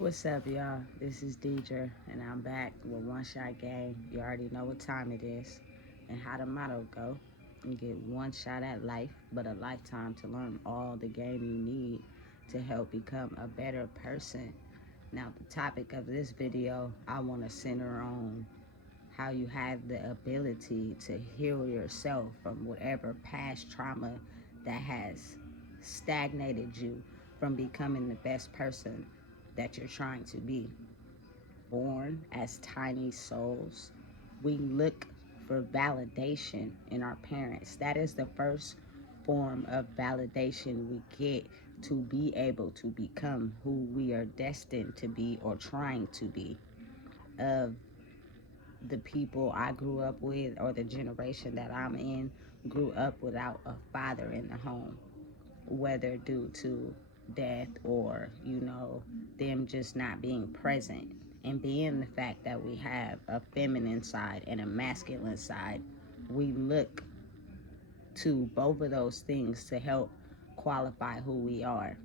What's up, y'all? This is Deidre, and I'm back with One Shot Game. You already know what time it is and how the motto go. You get one shot at life, but a lifetime to learn all the game you need to help become a better person. Now, the topic of this video, I want to center on how you have the ability to heal yourself from whatever past trauma that has stagnated you from becoming the best person that you're trying to be. Born as tiny souls, we look for validation in our parents. That is the first form of validation we get to be able to become who we are destined to be or trying to be. Of the people I grew up with, or the generation that I'm in, grew up without a father in the home, whether due to death or, them just not being present. And being the fact that we have a feminine side and a masculine side, we look to both of those things to help qualify who we are.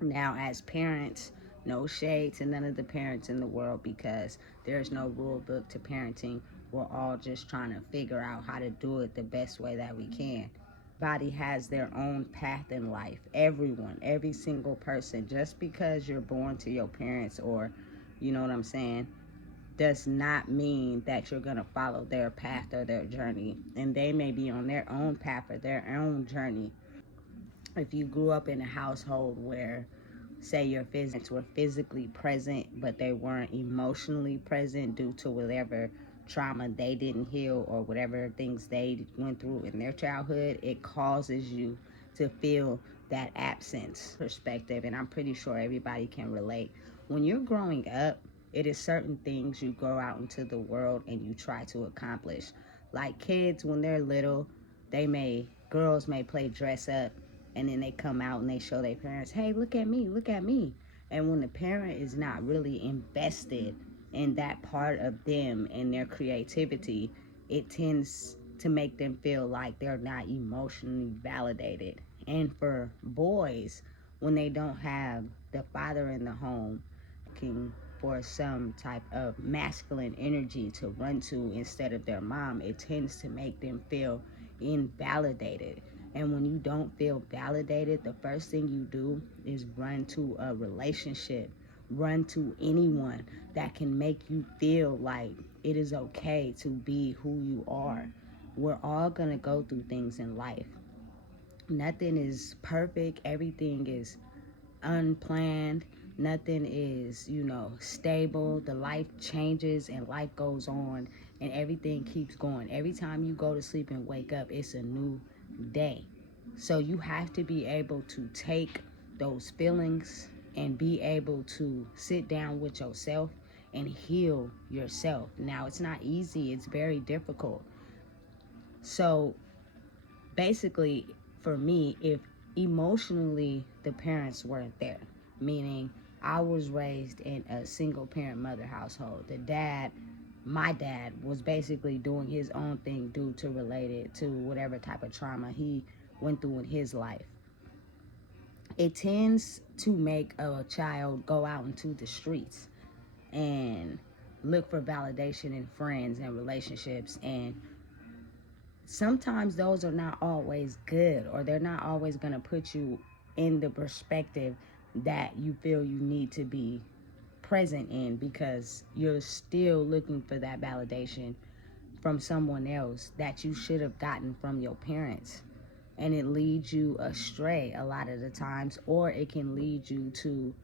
Now, as parents, no shade to none of the parents in the world, because there's no rule book to parenting. We're all just trying to figure out how to do it the best way that we can. Everybody has their own path in life. Everyone, every single person. Just because you're born to your parents, or you know what I'm saying, does not mean that you're going to follow their path or their journey. And they may be on their own path or their own journey. If you grew up in a household where, say, your parents were physically present, but they weren't emotionally present due to whatever trauma they didn't heal or whatever things they went through in their childhood, it causes you to feel that absence perspective. And I'm pretty sure everybody can relate. When you're growing up, it is certain things you go out into the world and you try to accomplish. Like kids, when they're little, girls may play dress up, and then they come out and they show their parents, hey, look at me, look at me. And when the parent is not really invested in that part of them and their creativity, it tends to make them feel like they're not emotionally validated. And for boys, when they don't have the father in the home looking for some type of masculine energy to run to instead of their mom, it tends to make them feel invalidated. And when you don't feel validated, the first thing you do is run to a relationship, run to anyone that can make you feel like it is okay to be who you are. We're all gonna go through things in life. Nothing is perfect, everything is unplanned, nothing is, stable. The life changes and life goes on and everything keeps going. Every time you go to sleep and wake up, it's a new day. So you have to be able to take those feelings and be able to sit down with yourself and heal yourself. Now, it's not easy, it's very difficult. So basically, for me, if emotionally the parents weren't there, meaning I was raised in a single parent mother household, my dad was basically doing his own thing due to related to whatever type of trauma he went through in his life. It tends to make a child go out into the streets and look for validation in friends and relationships, and sometimes those are not always good, or they're not always going to put you in the perspective that you feel you need to be present in, because you're still looking for that validation from someone else that you should have gotten from your parents. And it leads you astray a lot of the times, or it can lead you to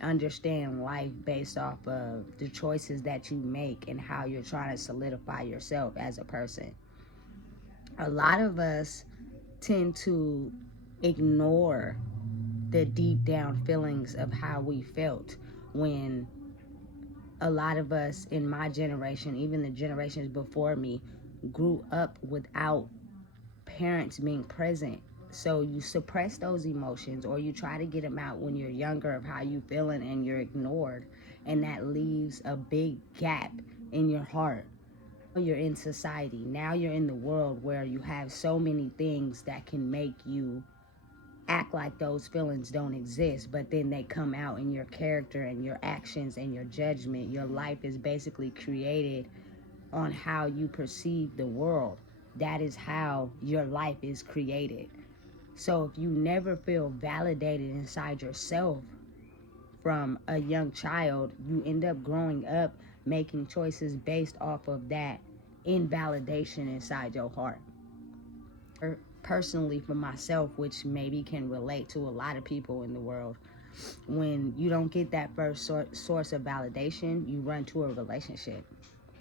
understand life based off of the choices that you make and how you're trying to solidify yourself as a person. A lot of us tend to ignore the deep down feelings of how we felt when a lot of us in my generation, even the generations before me, grew up without parents being present. So you suppress those emotions, or you try to get them out when you're younger of how you feeling, and you're ignored, and that leaves a big gap in your heart. You're in society now, you're in the world where you have so many things that can make you act like those feelings don't exist, but then they come out in your character and your actions and your judgment. Your life is basically created on how you perceive the world. That is how your life is created. So if you never feel validated inside yourself from a young child, you end up growing up making choices based off of that invalidation inside your heart. Personally, for myself, which maybe can relate to a lot of people in the world, when you don't get that first source of validation, you run to a relationship.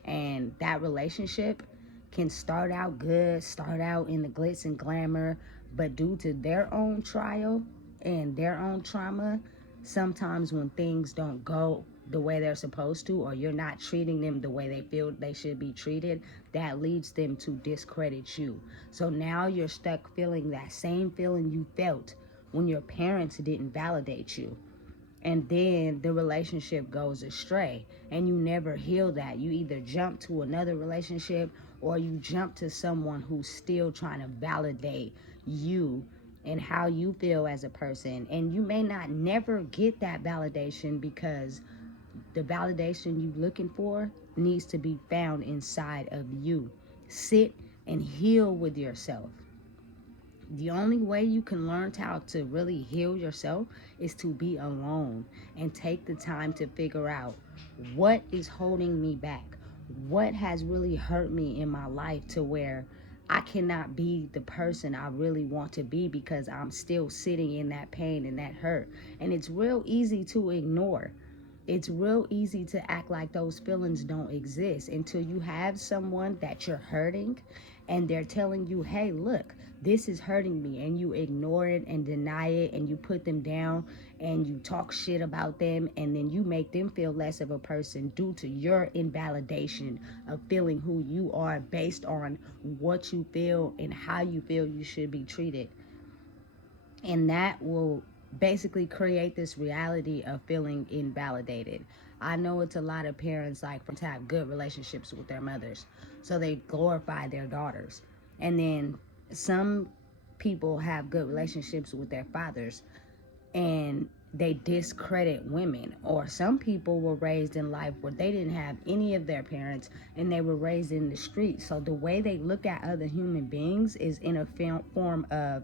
And that relationship can start out good, start out in the glitz and glamour, but due to their own trial and their own trauma, sometimes when things don't go the way they're supposed to, or you're not treating them the way they feel they should be treated, that leads them to discredit you. So now you're stuck feeling that same feeling you felt when your parents didn't validate you. And then the relationship goes astray and you never heal that. You either jump to another relationship or you jump to someone who's still trying to validate you and how you feel as a person. And you may not never get that validation, because the validation you're looking for needs to be found inside of you. Sit and heal with yourself. The only way you can learn how to really heal yourself is to be alone and take the time to figure out what is holding me back. What has really hurt me in my life to where I cannot be the person I really want to be, because I'm still sitting in that pain and that hurt. And it's real easy to ignore. It's real easy to act like those feelings don't exist until you have someone that you're hurting and they're telling you, hey, look, this is hurting me, and you ignore it and deny it and you put them down and you talk shit about them, and then you make them feel less of a person due to your invalidation of feeling who you are based on what you feel and how you feel you should be treated. And that will basically create this reality of feeling invalidated. I know it's a lot of parents like to have good relationships with their mothers, so they glorify their daughters. And then some people have good relationships with their fathers and they discredit women. Or some people were raised in life where they didn't have any of their parents and they were raised in the street. So the way they look at other human beings is in a form of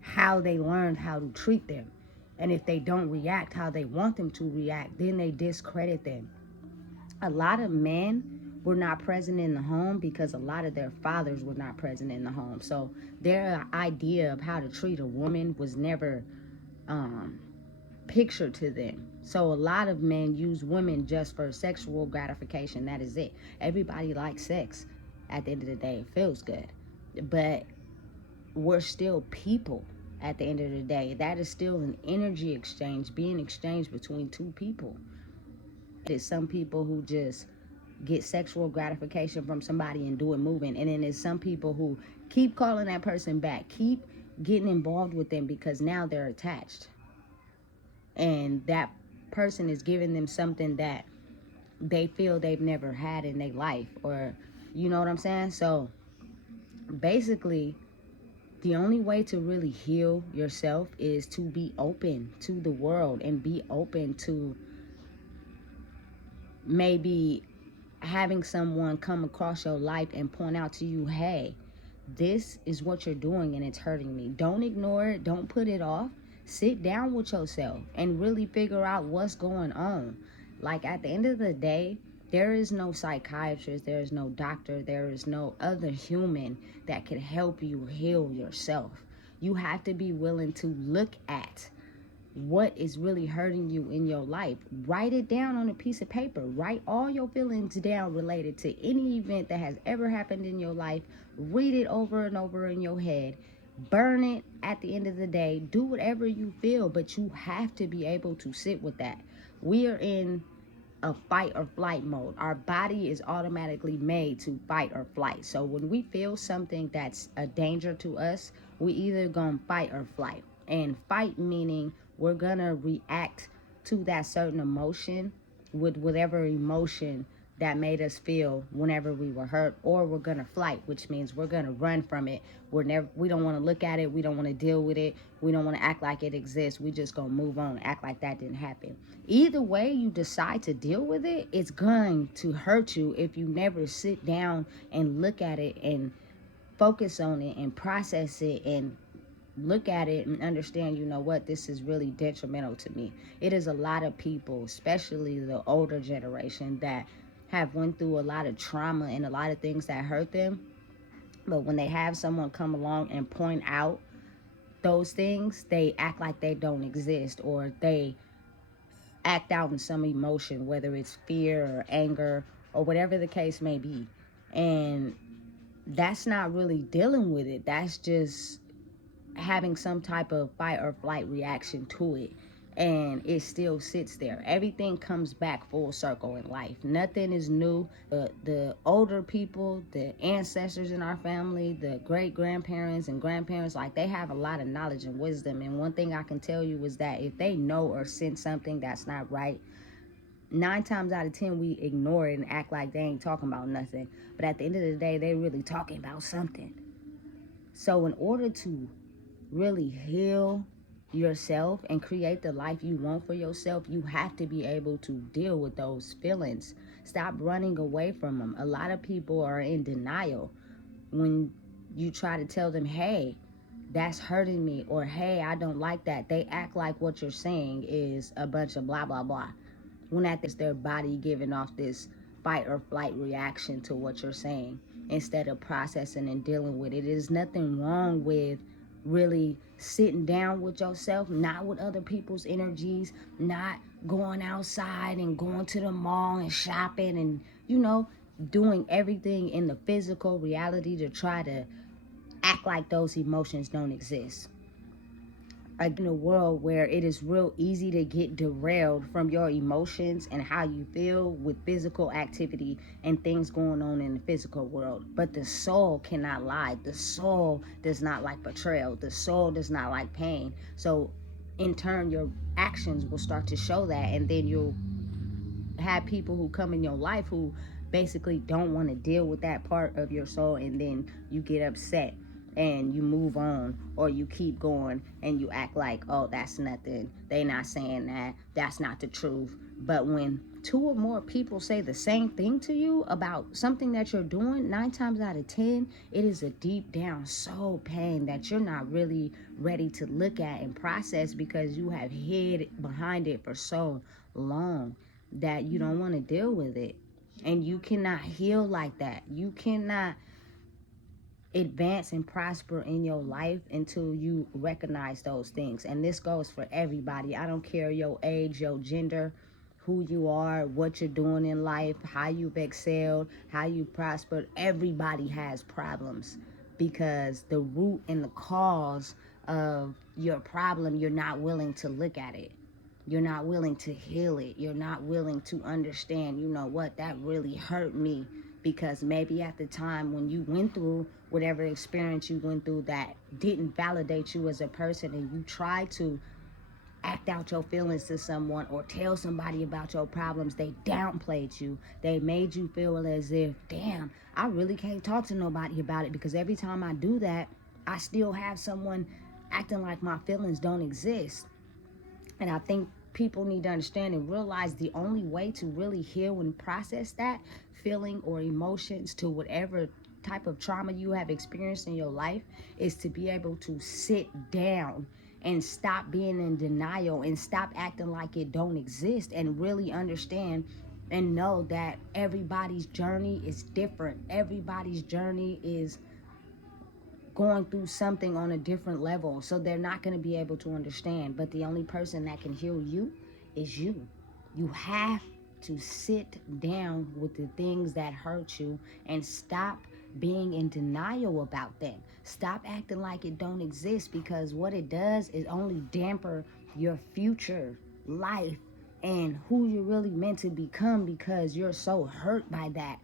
how they learned how to treat them. And if they don't react how they want them to react, then they discredit them. A lot of men were not present in the home because a lot of their fathers were not present in the home. So their idea of how to treat a woman was never pictured to them. So a lot of men use women just for sexual gratification. That is it. Everybody likes sex. At the end of the day, it feels good. But we're still people at the end of the day. That is still an energy exchange being exchanged between two people. There's some people who just get sexual gratification from somebody and do it moving. And then there's some people who keep calling that person back, keep getting involved with them because now they're attached. And that person is giving them something that they feel they've never had in their life. Or, you know what I'm saying? So basically, the only way to really heal yourself is to be open to the world and be open to maybe having someone come across your life and point out to you, hey, this is what you're doing and it's hurting me. Don't ignore it. Don't put it off. Sit down with yourself and really figure out what's going on. Like, at the end of the day, there is no psychiatrist, there is no doctor, there is no other human that can help you heal yourself. You have to be willing to look at what is really hurting you in your life. Write it down on a piece of paper. Write all your feelings down related to any event that has ever happened in your life. Read it over and over in your head. Burn it at the end of the day. Do whatever you feel, but you have to be able to sit with that. We are in a fight or flight mode. Our body is automatically made to fight or flight. So when we feel something that's a danger to us, we either gonna fight or flight. And fight meaning we're gonna react to that certain emotion with whatever emotion that made us feel whenever we were hurt, or we're gonna flight, which means we're gonna run from it. We don't want to look at it, we don't want to deal with it, we don't want to act like it exists. We just gonna move on, act like that didn't happen. Either way you decide to deal with it, it's going to hurt you if you never sit down and look at it and focus on it and process it and look at it and understand, you know what, this is really detrimental to me. It is a lot of people, especially the older generation, that have went through a lot of trauma and a lot of things that hurt them. But when they have someone come along and point out those things, they act like they don't exist, or they act out in some emotion, whether it's fear or anger or whatever the case may be. And that's not really dealing with it. That's just having some type of fight or flight reaction to it, and it still sits there. Everything comes back full circle in life. Nothing is new. The older people, the ancestors in our family, the great grandparents and grandparents, like, they have a lot of knowledge and wisdom. And one thing I can tell you is that if they know or sense something that's not right, 9 times out of 10 we ignore it and act like they ain't talking about nothing. But at the end of the day, they really talking about something. So in order to really heal yourself and create the life you want for yourself, you have to be able to deal with those feelings. Stop running away from them. A lot of people are in denial when you try to tell them, hey, that's hurting me, or hey, I don't like that. They act like what you're saying is a bunch of blah blah blah, when that is their body giving off this fight or flight reaction to what you're saying, instead of processing and dealing with it. There's nothing wrong with really sitting down with yourself, not with other people's energies, not going outside and going to the mall and shopping and, doing everything in the physical reality to try to act like those emotions don't exist. In a world where it is real easy to get derailed from your emotions and how you feel with physical activity and things going on in the physical world. But the soul cannot lie. The soul does not like betrayal. The soul does not like pain. So in turn, your actions will start to show that, and then you'll have people who come in your life who basically don't want to deal with that part of your soul, and then you get upset and you move on, or you keep going and you act like, oh, that's nothing, they not saying that, that's not the truth. But when 2 or more people say the same thing to you about something that you're doing, 9 times out of 10 it is a deep down soul pain that you're not really ready to look at and process, because you have hid behind it for so long that you don't want to deal with it. And you cannot heal like that. You cannot advance and prosper in your life until you recognize those things. And this goes for everybody. I don't care your age, your gender, who you are, what you're doing in life, how you've excelled, how you prospered. Everybody has problems, because the root and the cause of your problem, you're not willing to look at it. You're not willing to heal it. You're not willing to understand, you know what, that really hurt me, because maybe at the time when you went through whatever experience you went through that didn't validate you as a person, and you tried to act out your feelings to someone or tell somebody about your problems, they downplayed you. They made you feel as if, damn, I really can't talk to nobody about it, because every time I do that, I still have someone acting like my feelings don't exist. And I think people need to understand and realize the only way to really heal and process that feeling or emotions to whatever type of trauma you have experienced in your life is to be able to sit down and stop being in denial and stop acting like it don't exist, and really understand and know that everybody's journey is different. Everybody's journey is going through something on a different level, so they're not going to be able to understand. But the only person that can heal you is you. You have to sit down with the things that hurt you and stop being in denial about them. Stop acting like it don't exist, because what it does is only damper your future life and who you're really meant to become, because you're so hurt by that.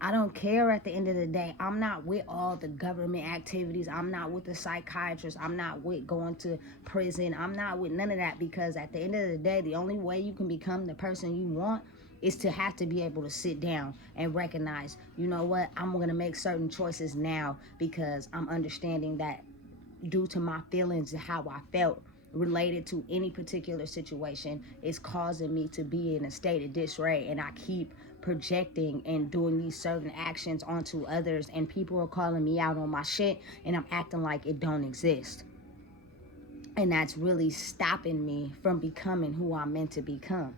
I don't care at the end of the day. I'm not with all the government activities. I'm not with the psychiatrist. I'm not with going to prison. I'm not with none of that, because at the end of the day, the only way you can become the person you want is to have to be able to sit down and recognize, you know what, I'm going to make certain choices now because I'm understanding that due to my feelings and how I felt related to any particular situation is causing me to be in a state of disarray, and I keep projecting and doing these certain actions onto others, and people are calling me out on my shit, and I'm acting like it don't exist. And that's really stopping me from becoming who I'm meant to become.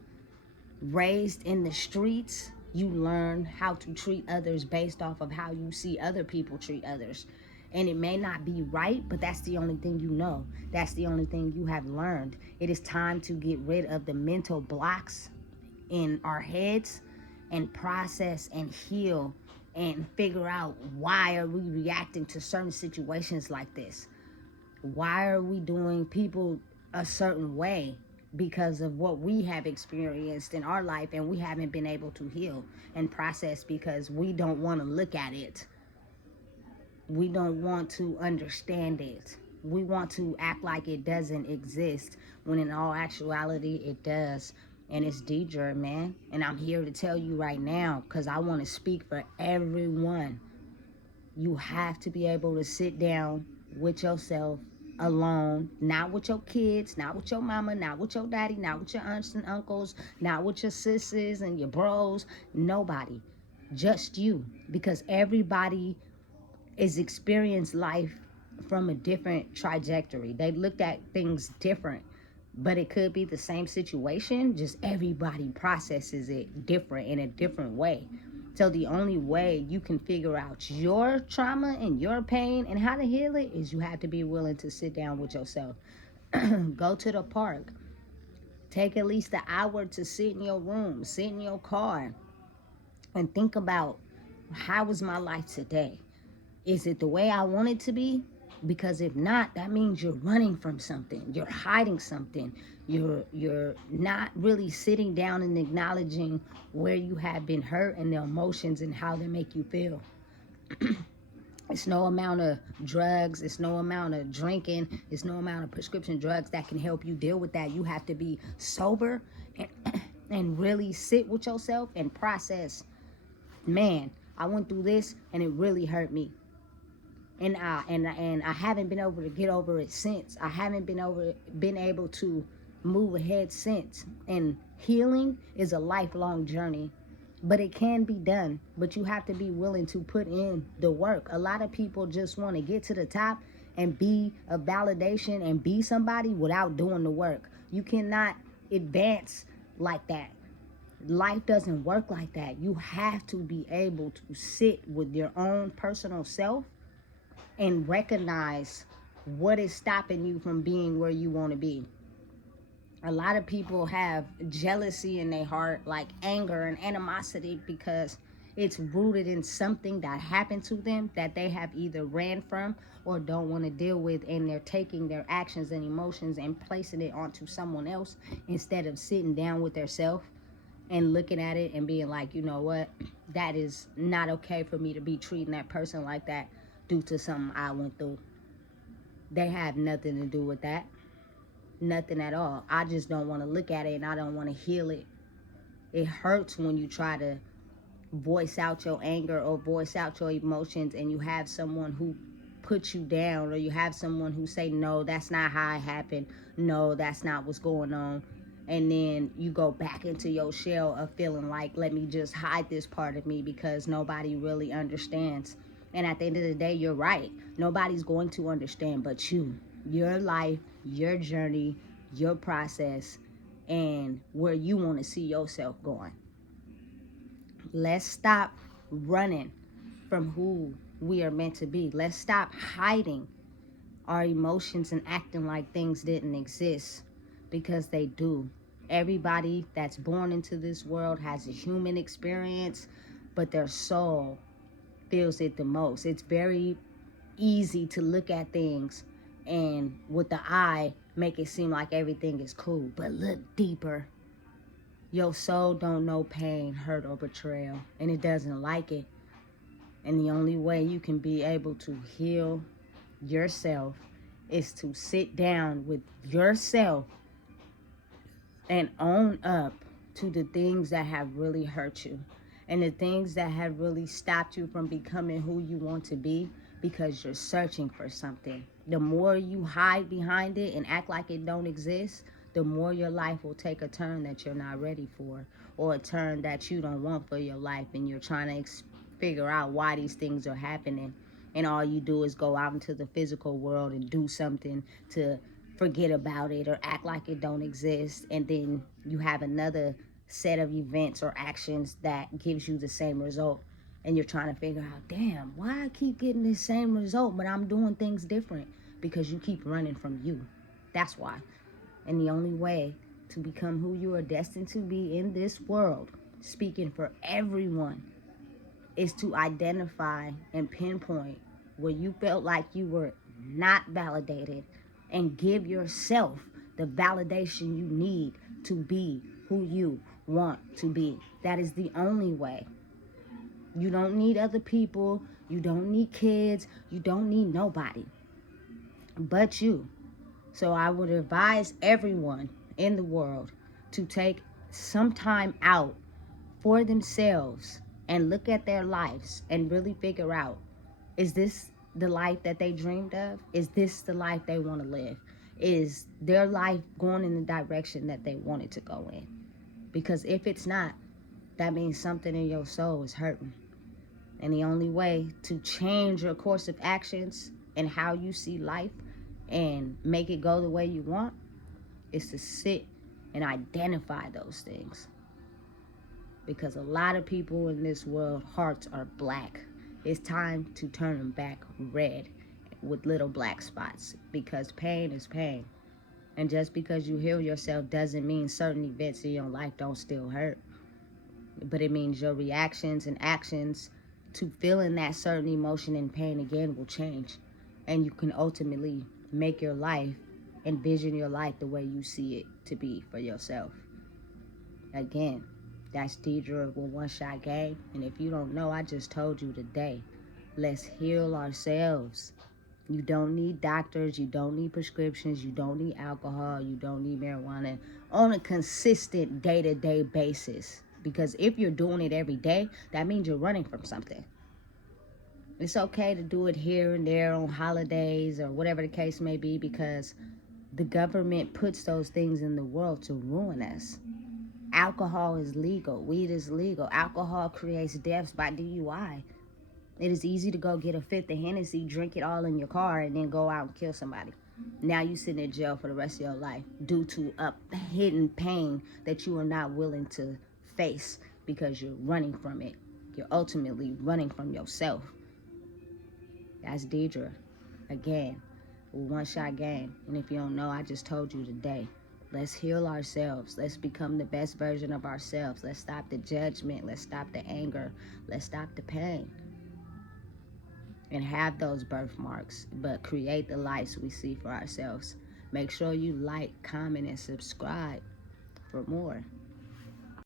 Raised in the streets, you learn how to treat others based off of how you see other people treat others. And it may not be right, but that's the only thing you know. That's the only thing you have learned. It is time to get rid of the mental blocks in our heads and process and heal and figure out, why are we reacting to certain situations like this? Why are we doing people a certain way? Because of what we have experienced in our life, and we haven't been able to heal and process because we don't want to look at it. We don't want to understand it. We want to act like it doesn't exist, when in all actuality it does. And it's Deidre, man. And I'm here to tell you right now, because I want to speak for everyone. You have to be able to sit down with yourself alone, not with your kids, not with your mama, not with your daddy, not with your aunts and uncles, not with your sisters and your bros, nobody, just you. Because everybody is experienced life from a different trajectory. They looked at things different, but it could be the same situation, just everybody processes it different in a different way. So the only way you can figure out your trauma and your pain and how to heal it is you have to be willing to sit down with yourself. Go to the park. Take at least an hour to sit in your room, sit in your car, and think about, how was my life today? Is it the way I want it to be? Because if not, that means you're running from something. You're hiding something. You're not really sitting down and acknowledging where you have been hurt and the emotions and how they make you feel. It's no amount of drugs, it's no amount of drinking, it's no amount of prescription drugs that can help you deal with that. You have to be sober and really sit with yourself and process, man, I went through this and it really hurt me. And I haven't been able to get over it since. I haven't been able to move ahead since. And healing is a lifelong journey, but it can be done. But you have to be willing to put in the work. A lot of people just want to get to the top and be a validation and be somebody without doing the work. You cannot advance like that. Life doesn't work like that. You have to be able to sit with your own personal self and recognize what is stopping you from being where you want to be. A lot of people have jealousy in their heart, like anger and animosity, because it's rooted in something that happened to them that they have either ran from or don't want to deal with, and they're taking their actions and emotions and placing it onto someone else instead of sitting down with themselves and looking at it and being like, you know what, that is not okay for me to be treating that person like that due to something I went through. They have nothing to do with that. Nothing at all. I just don't want to look at it, and I don't want to heal it. It hurts when you try to voice out your anger or voice out your emotions, and you have someone who puts you down, or you have someone who say, no, that's not how it happened. No, that's not what's going on. And then you go back into your shell of feeling like, let me just hide this part of me because nobody really understands. And at the end of the day, you're right. Nobody's going to understand but you. Your life, your journey, your process, and where you want to see yourself going. Let's stop running from who we are meant to be. Let's stop hiding our emotions and acting like things didn't exist, because they do. Everybody that's born into this world has a human experience, but their soul feels it the most. It's very easy to look at things and with the eye make it seem like everything is cool, but look deeper. Your soul don't know pain, hurt, or betrayal, and it doesn't like it. And the only way you can be able to heal yourself is to sit down with yourself and own up to the things that have really hurt you and the things that have really stopped you from becoming who you want to be because you're searching for something. The more you hide behind it and act like it don't exist, the more your life will take a turn that you're not ready for, or a turn that you don't want for your life, and you're trying to figure out why these things are happening, and all you do is go out into the physical world and do something to forget about it or act like it don't exist, and then you have another set of events or actions that gives you the same result, and you're trying to figure out, damn, why I keep getting this same result but I'm doing things different? Because you keep running from you. That's why. And the only way to become who you are destined to be in this world, speaking for everyone, is to identify and pinpoint where you felt like you were not validated and give yourself the validation you need to be who you want to be. That is the only way. You don't need other people. You don't need kids. You don't need nobody but you. So I would advise everyone in the world to take some time out for themselves and look at their lives and really figure out, is this the life that they dreamed of? Is this the life they want to live? Is their life going in the direction that they want it to go in? Because if it's not, that means something in your soul is hurting. And the only way to change your course of actions and how you see life and make it go the way you want is to sit and identify those things. Because a lot of people in this world, hearts are black. It's time to turn them back red with little black spots, because pain is pain. And just because you heal yourself doesn't mean certain events in your life don't still hurt. But it means your reactions and actions to feeling that certain emotion and pain again will change. And you can ultimately make your life, envision your life the way you see it to be for yourself. Again, that's Deidre with One Shot Game. And if you don't know, I just told you today, let's heal ourselves. You don't need doctors, you don't need prescriptions, you don't need alcohol, you don't need marijuana on a consistent day-to-day basis. Because if you're doing it every day, that means you're running from something. It's okay to do it here and there on holidays or whatever the case may be, because the government puts those things in the world to ruin us. Alcohol is legal. Weed is legal. Alcohol creates deaths by DUI. It is easy to go get a fifth of Hennessy, drink it all in your car, and then go out and kill somebody. Now you sit in jail for the rest of your life due to a hidden pain that you are not willing to face because you're running from it. You're ultimately running from yourself. That's Deidre. Again, One Shot Game. And if you don't know, I just told you today. Let's heal ourselves. Let's become the best version of ourselves. Let's stop the judgment. Let's stop the anger. Let's stop the pain. And have those birthmarks, but create the lives we see for ourselves. Make sure you like, comment, and subscribe for more.